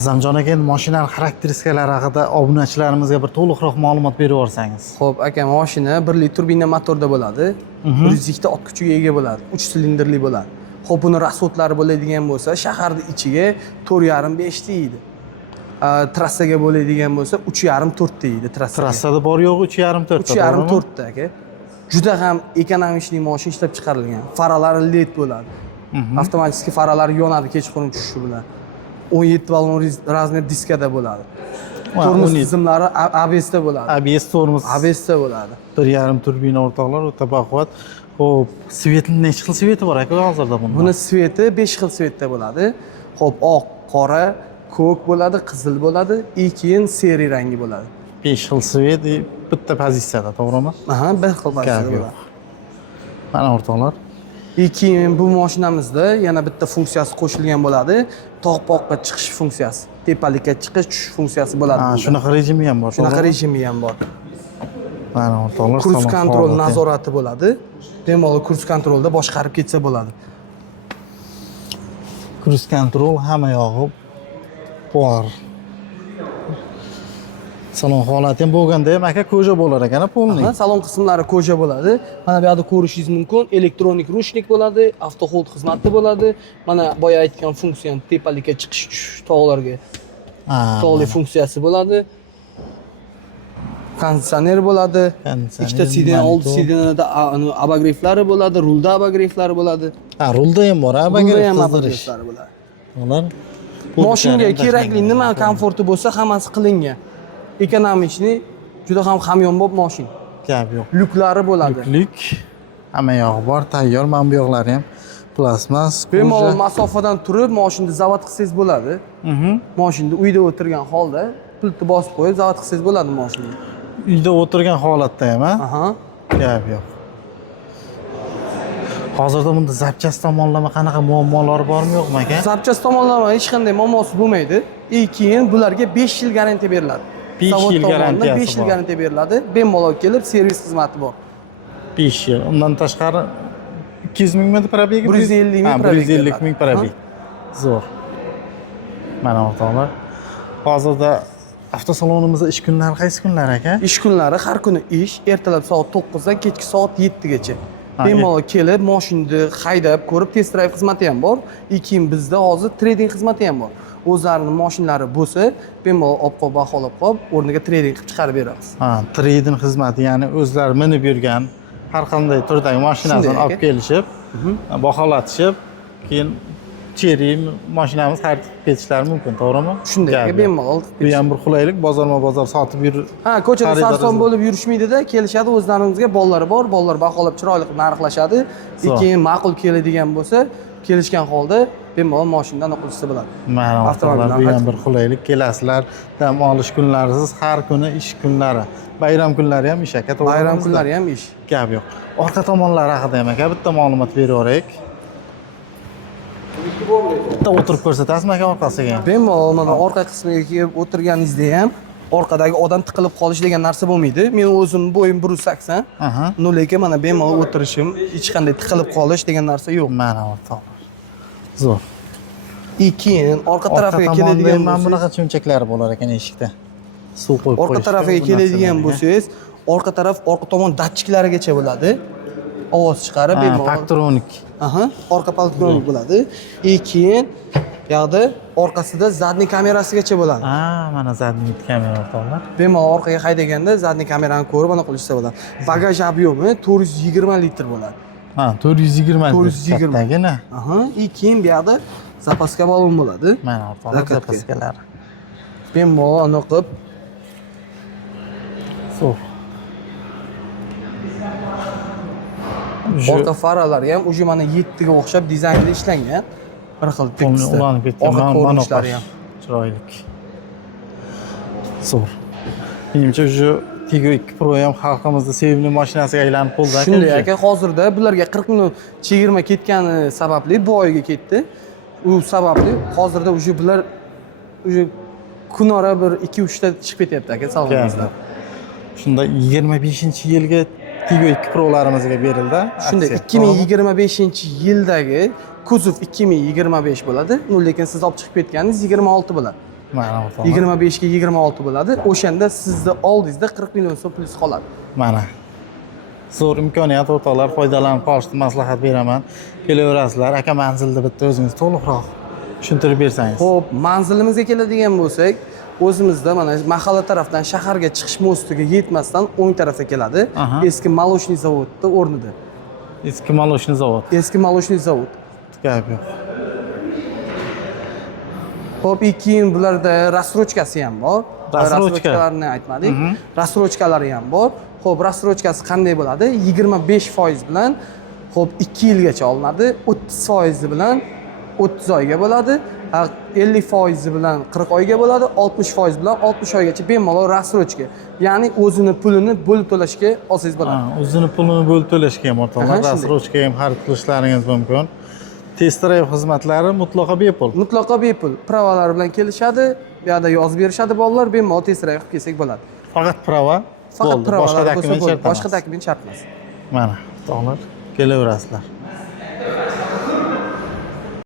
Zamjon aka, mashinaning xarakteristikalari haqida obunachilarimizga bir to'liqroq ma'lumot berib yuborsangiz. Xo'p, aka, mashina 1 litr turbina motorda bo'ladi. 102 ta ot kuchiga ega bo'ladi. 3 silindrli bo'ladi. Xo'p, buni rasxodlari bo'ladigan bo'lsa, shaharning ichiga 4,5-5 deydi. Trassaga bo'ladigan bo'lsa 3,5-4 deydi trassaga. Trassada bor yo'g'i 3,5-4 ta. 3,5-4 ta aka. Juda ham ekonomik mashina ishlab chiqarilgan. Faralari LED bo'ladi. Avtomatik faralari yonadi kechqurun tushishi bilan. 17 ballon razmer diskada bo'ladi. Tormoz tizimlari ABS da bo'ladi. ABS tormoz. ABS da bo'ladi. 1,5 turbina o'rtoqlar, o'ta baquvvat. Xo'p, sveti necha xil sveti bor aka hozirda bunda? Buni sveti 5 xil svetda bo'ladi. Xo'p, oq, qora, ko'k bo'ladi, qizil bo'ladi, keyin seri rangi bo'ladi. 5 xil svet bitta pozitsiyada, to'g'rimi? Aha, bir xil pozitsiyada bo'ladi. Mana o'rtoqlar. Keyin bu mashinamizda yana bitta funksiyasi qo'shilgan bo'ladi. Tog'-poqqa chiqish funksiyasi, tepalikka chiqish, tushish funksiyasi bo'ladi. Shunaqa rejimi ham bor. Shunaqa rejimi ham bor. Mana o'rtoqlar, Cruise control nazorati bo'ladi. Bemalol cruise controlda boshqarib ketsa bo'ladi. Cruise control hamma yog'i bor. Salon holati ham bo'lganda ham aka koja bo'lar ekan, polni. Salon qismlari koja bo'ladi. Mana bu yerda ko'rishingiz mumkin. Elektronik ruchnik bo'ladi, avto hold xizmati bo'ladi. Mana boya aytgan funksiya tepalikka chiqish, tushish, tog'larga. Tog'li funksiyasi bo'ladi. Konditsioner bo'ladi. Ikkita sidin, old sidinida abagreiflari bo'ladi, rulda abagreiflari bo'ladi. Rulda ham bor, abagreiflari bo'ladi. Ular mashinaga kerakli nima komforti bo'lsa, hammasi qilingan. Ekonomikni juda ham hamyonbop mashina. Gap yo'q. Lyuklari bo'ladi. Lyuk hamma yog'i bor, tayyor. Mana bu yoqlari ham plasmas. Bemalol masofadan turib mashinani zavod qilsangiz bo'ladi. Mashinani uyda o'tirgan holda pultni bosib qo'yib zavod qilsangiz bo'ladi mashinani. Uyda o'tirgan holatda ham, Aha. Gap yo'q. Hozirda bunda zapchast tomonlama qanaqa muammolari bormi yo'qmi aka? Zapchast tomonlama hech qanday muammosi bo'lmaydi. Keyin bularga 5 yil garantiya beriladi. 5 yil garantiyasi 5 yil garantiya beriladi. Bemalol kelib servis xizmati bor. 5 yil. Undan tashqari 200 ming probegi? 150 ming probeg. 150 ming probeg. Zo'r. Mana o'rtoqlar. Hozirda avtosalonimizda ish kunlari qaysi kunlar aka? Ish kunlari har kuni ish, ertalab soat 9 dan kechki soat 7 gacha. Bemalol kelib, mashinani haydab ko'rib, test drive xizmati ham bor. Keyin bizda hozir trading xizmati ham bor. O'zlarining mashinalari bo'lsa, bemalol olib baholab qolib, o'rniga trading qilib chiqarib beramiz. Trading xizmati, ya'ni o'zlari minib yurgan har qanday turdagi mashinasini olib kelishib, baholatishib, keyin cheri mashinamiz xarid qilib ketishlari mumkin, to'g'rimi? Shunday, bemalol. Bu ham bir qulaylik, bozorma-bozor sotib yur. Ko'chada sarson bo'lib yurishmaydi-da, kelishadi, o'zlarimizga bolalari bor, bolalar baholab chiroyli qilib narxlashadi. Keyin ma'qul keladigan bo'lsa, kelishgan holda bemalol mashinadan o'qilsa bo'ladi. Mana avtomobillar bu ham bir qulaylik. Kelasizlar, dam olish kunlarisiz, har kuni ish kunlari. Bayram kunlari ham ish aka, to'g'rimi? Bayram kunlari ham ish. Gap yo'q. Orqa tomonlari haqida ham aka bitta ma'lumot berib yuborak. Bitta o'tirib ko'rsatasizmi aka orqasiga? Bemalol mana orqa qismiga kelib o'tirganingizda ham orqadagi odam tiqilib qolish degan narsa bo'lmaydi. Men o'zim bo'yim 180. Lekin mana bemalol o'tirishim, hech qanday tiqilib qolish degan narsa yo'q. Mana o'rtoqlar. Zo'r. Keyin orqa tarafiga keladigan mana bunaqa cho'nchaklari bo'lar ekan eshikda. Suv qo'yib qo'yish. Orqa tarafiga keladigan bo'lsangiz, orqa taraf orqa tomon datchiklarigacha bo'ladi. Ovoz chiqarib bemalol. Paktronik. Orqa paktronik bo'ladi. Keyin yoqda orqasida zadniy kamerasigacha bo'ladi. Mana zadniy kamera o'rtoqlar. Bemalol orqaga haydaganda zadniy kamerani ko'rib ana qilishsa bo'ladi. Bagaj ob'yomi 420 litr bo'ladi. 420 litr. Kattagina. Keyin bu yoqda zapaska balon bo'ladi. Mana o'rtoqlar zapaskalari. Bemalol ana qilib orqa faralari ham uje mana 7 ga o'xshab dizaynda ishlangan. Bir xil tekisda. Ulanib ketgan. Ko'rinishlari ham chiroyli. Zo'r. Menimcha shu Tiggo 2 Pro ham xalqimizning sevimli mashinasiga aylanib qoldi aka. Shunday aka, hozirda bularga 40 minut chegirma ketgani sababli bu oyga ketdi. U sababli hozirda uje bular uje kunora bir 2-3 ta chiqib ketyapti aka salonimizda. Shunda 25-yilga Tiggo 2 Pro'larimizga berildi. Shunday 2025-yildagi kuzov 2025 bo'ladi. Lekin siz olib chiqib ketganingiz 26 bo'ladi. Mana o'rtoqlar. 25 ga 26 bo'ladi. O'shanda sizni oldingizda 40 million so'm pulingiz qoladi. Mana. Zo'r imkoniyat o'rtoqlar, foydalanib qolishni maslahat beraman. Kelaverasizlar, aka manzilni bitta o'zingiz to'liqroq tushuntirib bersangiz. Xo'p, manzilimizga keladigan bo'lsak, o'zimizda mana mahalla tarafdan shaharga chiqish mostiga yetmasdan o'ng tarafda keladi. Aha. Eski молочный zavodni o'rnida. Eski молочный zavod. Eski молочный zavod. Gap yo'q. Xo'p, keyin bularda rassrochkasi ham bor. Rassrochka. Rassrochkalarni aytmadik. Rassrochkalari ham bor. Xo'p, rassrochkasi qanday bo'ladi? 25% bilan xo'p 2 yilgacha olinadi. 30% bilan 30 oyga bo'ladi. 50% bilan 40 oyga bo'ladi. 60% bilan 60 oygacha bemalol rassrochka. Ya'ni o'zini pulini bo'lib to'lashga olsangiz bo'ladi. O'zini pulini bo'lib to'lashga ham o'rtoqlar, Aha, shunday. rassrochka ham xarid qilishlaringiz mumkin. Test drive xizmatlari mutlaqo bepul. Mutlaqo bepul. Pravalar bilan kelishadi, bu yerda yozib berishadi bolalar, bemalol test drive qilib kelsak bo'ladi. Faqat prava. Faqat bo'ldi, boshqa pravalar bo'lsa dokument bo'ladi. shart emas. Boshqa dokument shart emas. Mana, o'rtoqlar, kelaverasizlar.